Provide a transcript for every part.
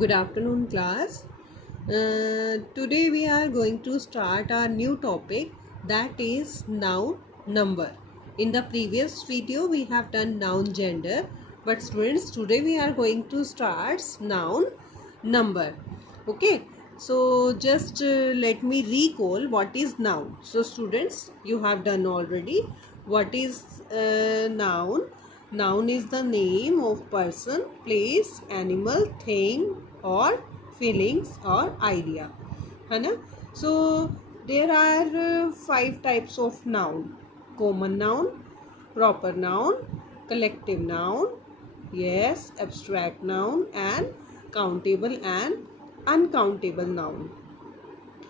Good afternoon, class. Today we are going to start our new topic, that is noun number. In the previous video we have done noun gender, but students, today we are going to start noun number. Okay, so just let me recall what is noun. So students, you have done already. What is noun? Noun is the name of person, place, animal, thing or feelings or idea. है ना? So there are five types of noun: common noun, proper noun, collective noun, yes, abstract noun, and countable and uncountable noun.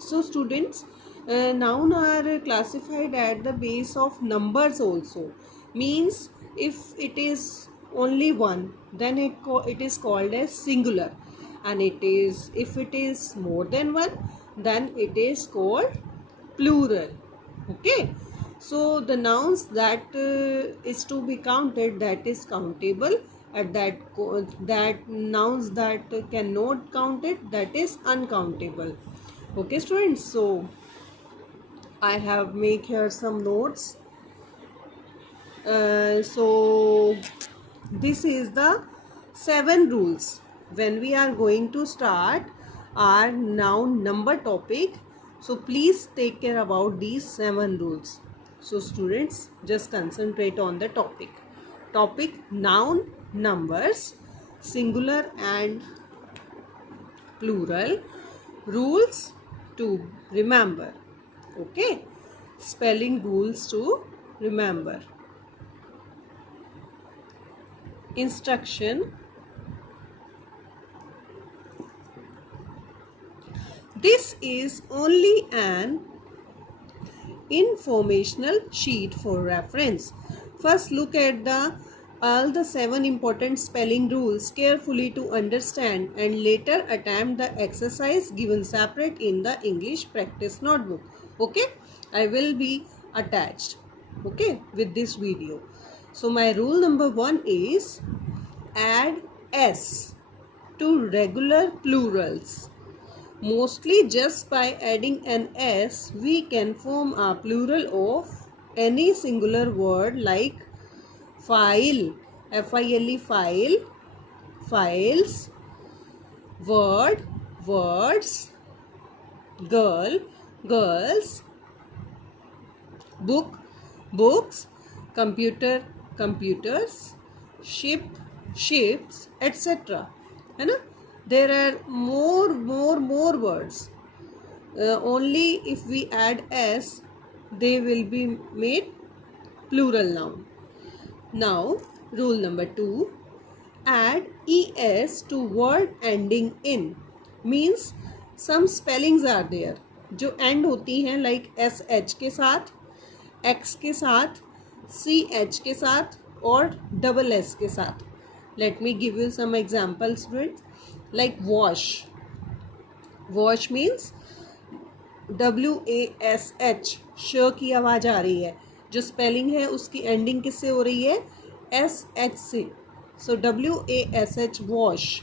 So students, noun are classified at the base of numbers also. Means if it is only one, then it is called as singular, and if it is more than one, then it is called plural. Okay, so the nouns that is to be counted, that is countable, and that nouns that cannot count it, that is uncountable. Okay students, so I have make here some notes. So this is the 7 rules when we are going to start our noun number topic. So please take care about these 7 rules. So students, just concentrate on the topic. Topic: noun numbers, singular and plural. Rules to remember. Okay, spelling rules to remember. Instruction: this is only an informational sheet for reference. First, look at all the 7 important spelling rules carefully to understand, and later attempt the exercise given separate in the English practice notebook. Okay, I will be attached, okay, with this video. So my rule number 1 is add s to regular plurals. Mostly just by adding an s, we can form a plural of any singular word like file, F-I-L-E, file, files, word, words, girl, girls, book, books, computer, computers, ship, ships, etc. है ना? There are more words. Only if we add s, they will be made plural noun. Now, rule number 2, add es to word ending in. Means some spellings are there जो end होती हैं like sh के साथ, x के साथ, ch के साथ और double s के साथ. Let me give you some examples, students. Like wash. Wash means WASH, श की आवाज़ आ रही है. जो स्पेलिंग है उसकी एंडिंग किससे हो रही है? SH से. सो WASH, वॉश.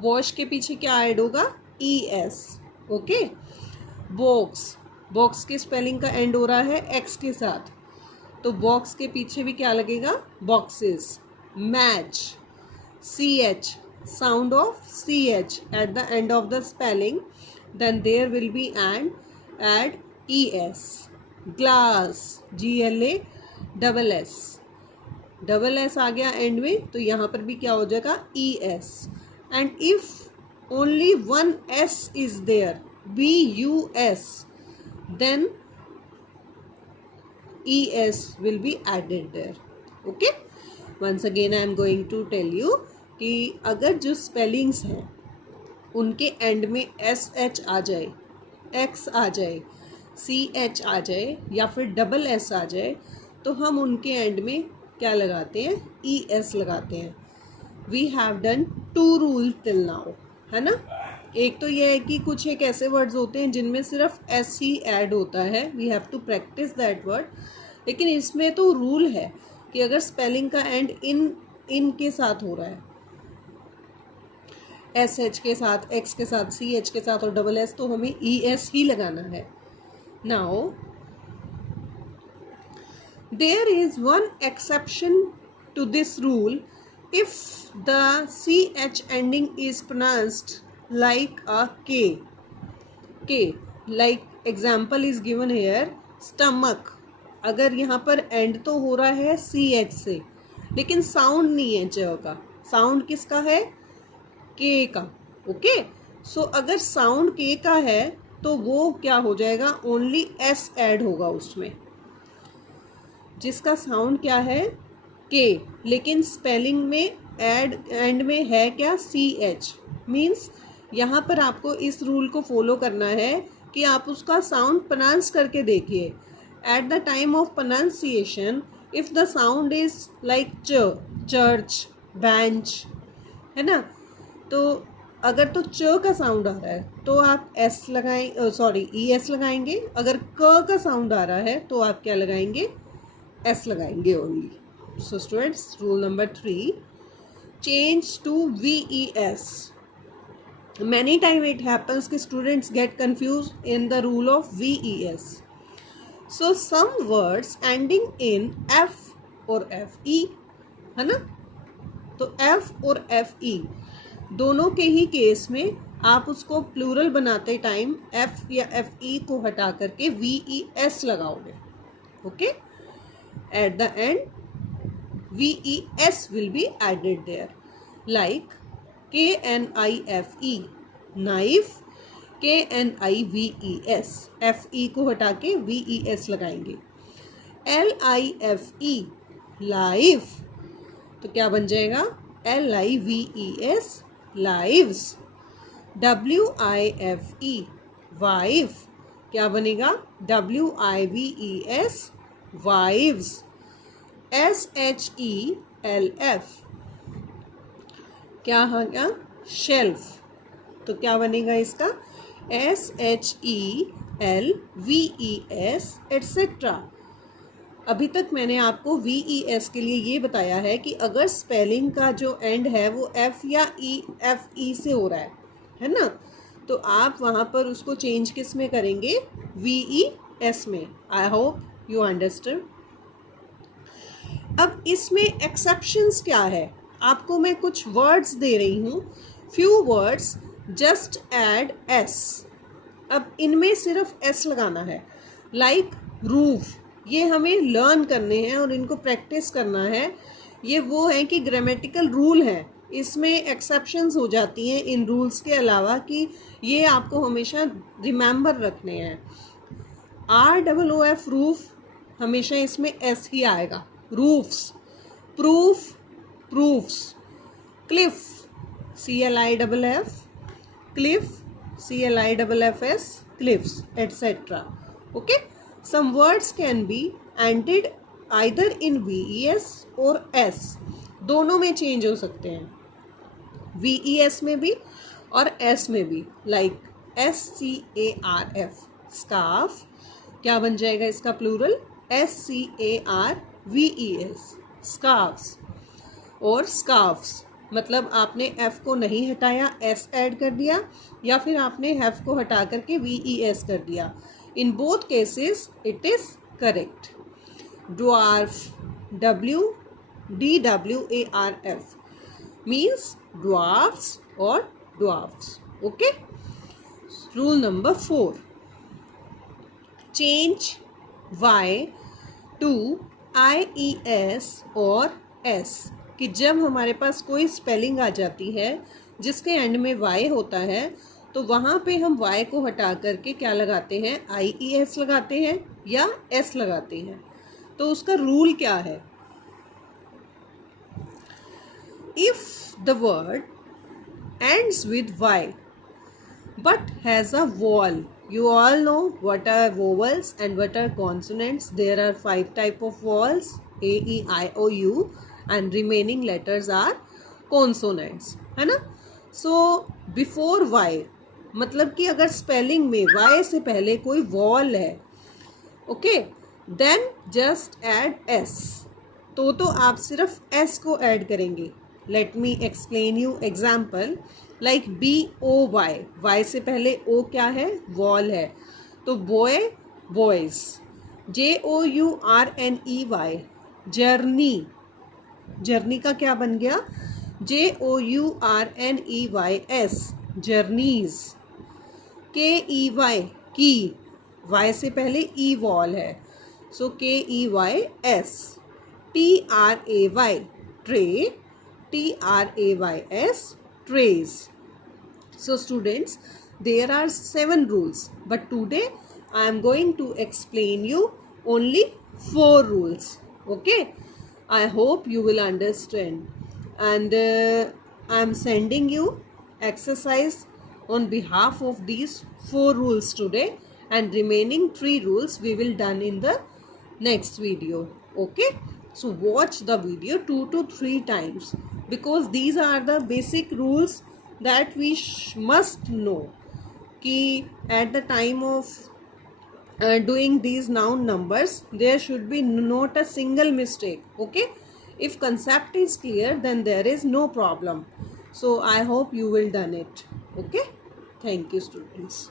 वॉश के पीछे क्या ऐड होगा? ES. ओके. बॉक्स. बॉक्स की स्पेलिंग का एंड हो रहा है X के साथ, तो बॉक्स के पीछे भी क्या लगेगा? Boxes. Match. CH, sound of CH at the end of the spelling, then there will be add ES. glass, GLA, double S. Double S आ गया एंड में, तो यहाँ पर भी क्या हो जाएगा? ES. And if only one S is there, BUS, then ES will be added there. Okay, once again I am going to tell you कि अगर जो स्पेलिंग्स हैं उनके एंड में SH आ जाए, X आ जाए, CH आ जाए या फिर डबल S आ जाए, तो हम उनके एंड में क्या लगाते हैं? ES लगाते हैं. We have done 2 rule till now, है ना? एक तो ये है कि कुछ एक ऐसे वर्ड्स होते हैं जिनमें सिर्फ S ही ऐड होता है, we have to practise that word. लेकिन इसमें तो रूल है कि अगर स्पेलिंग का एंड इन के साथ हो रहा है, एस एच के साथ, एक्स के साथ, सी एच के साथ और डबल एस, तो हमें ई एस ही लगाना है. Now there is one exception to this rule if the ch ending is pronounced like a k. Like example is given here, stomach. अगर यहाँ पर एंड तो हो रहा है सी एच से, लेकिन साउंड नहीं है च का. साउंड किसका है? के का. ओके, सो अगर साउंड के का है तो वो क्या हो जाएगा? ओनली एस ऐड होगा उसमें, जिसका साउंड क्या है? के, लेकिन स्पेलिंग में एंड में है क्या? C H. मीन्स यहाँ पर आपको इस रूल को फॉलो करना है कि आप उसका साउंड प्रोनाउंस करके देखिए. At the time of pronunciation if the sound is like च, चर्च, बेंच, है ना, तो अगर तो च का साउंड आ रहा है तो आप एस लगाएं, सॉरी ई एस लगाएंगे. अगर क का साउंड आ रहा है तो आप क्या लगाएंगे? एस लगाएंगे only. So students, rule number 3, change to V E S. Many time it happens कि students get confuse in the rule of V E S. So some words ending in F और F E, है ना, तो F और F ई दोनों के ही case में आप उसको प्लूरल बनाते टाइम एफ या एफ ई को हटा करके वी ई एस लगाओगे. Okay, at the end VES will be added there, like KNIFE, knife, KNIVES, FE को हटा के VES लगाएंगे. LIFE, life, तो क्या बन जाएगा? LIVES, lives. WIFE, wife, क्या बनेगा? WIVES, wives. SHELF, क्या आ गया? शेल्फ. तो क्या बनेगा इसका? SHELVES etcetera. अभी तक मैंने आपको VES के लिए ये बताया है कि अगर स्पेलिंग का जो एंड है वो F या FE से हो रहा है ना, तो आप वहाँ पर उसको चेंज किस में करेंगे? VES में. I hope you understand. अब इसमें एक्सेप्शंस क्या है? आपको मैं कुछ वर्ड्स दे रही हूँ, few words, just add S. अब इनमें सिर्फ एस लगाना है. लाइक रूफ, ये हमें लर्न करने हैं और इनको प्रैक्टिस करना है. ये वो है कि ग्रामेटिकल रूल है, इसमें एक्सेप्शंस हो जाती हैं इन रूल्स के अलावा, कि ये आपको हमेशा रिमेंबर रखने हैं. ROOF, रूफ, हमेशा इसमें एस ही आएगा. Roofs, proof, proofs. Cliff, CLIFF, Cliff, CLIFFS, cliffs, etc. Okay, some words can be ended either in VES और S, दोनों में चेंज हो सकते हैं. VES में भी और S में भी. लाइक SCARF, स्कार्फ, क्या बन जाएगा इसका प्लूरल? SCARVES, scarfs. और स्कार्फ्स मतलब आपने F को नहीं हटाया, S ऐड कर दिया, या फिर आपने F को हटा करके VES कर दिया. In both cases it is correct. Dwarf, DWARF means dwarfs और dwarfs. Okay. Rule number 4, change Y to IES और S. कि जब हमारे पास कोई स्पेलिंग आ जाती है जिसके एंड में Y होता है, तो वहाँ पे हम Y को हटा करके क्या लगाते हैं? IES लगाते हैं या S लगाते हैं. तो उसका रूल क्या है? If the word ends with Y but has a vowel, you all know what are vowels and what are consonants. There are 5 type of vowels, A, E, I, O, U, and remaining letters are consonants, है ना. So before Y, मतलब कि अगर spelling में Y से पहले कोई vowel है, okay, then just add S. तो आप सिर्फ S को ऐड करेंगे. Let me explain you example like BOY, Y से पहले O क्या है, वॉल है, तो boy boys. JOURNEY journey, journey का क्या बन गया, JOURNEYS जर्नीज. KEY की, Y से पहले E वॉल है, सो KEYS. TRAY tray, TRAYS trays. So students, there are 7 rules, but today I am going to explain you only 4 rules. Okay, I hope you will understand, and I am sending you exercise on behalf of these 4 rules today, and remaining 3 rules we will done in the next video. Okay, so watch the video 2 to 3 times, because these are the basic rules that we must know कि at the time of doing these noun numbers there should be not a single mistake. Okay, if concept is clear then there is no problem. So I hope you will done it. Okay, thank you students.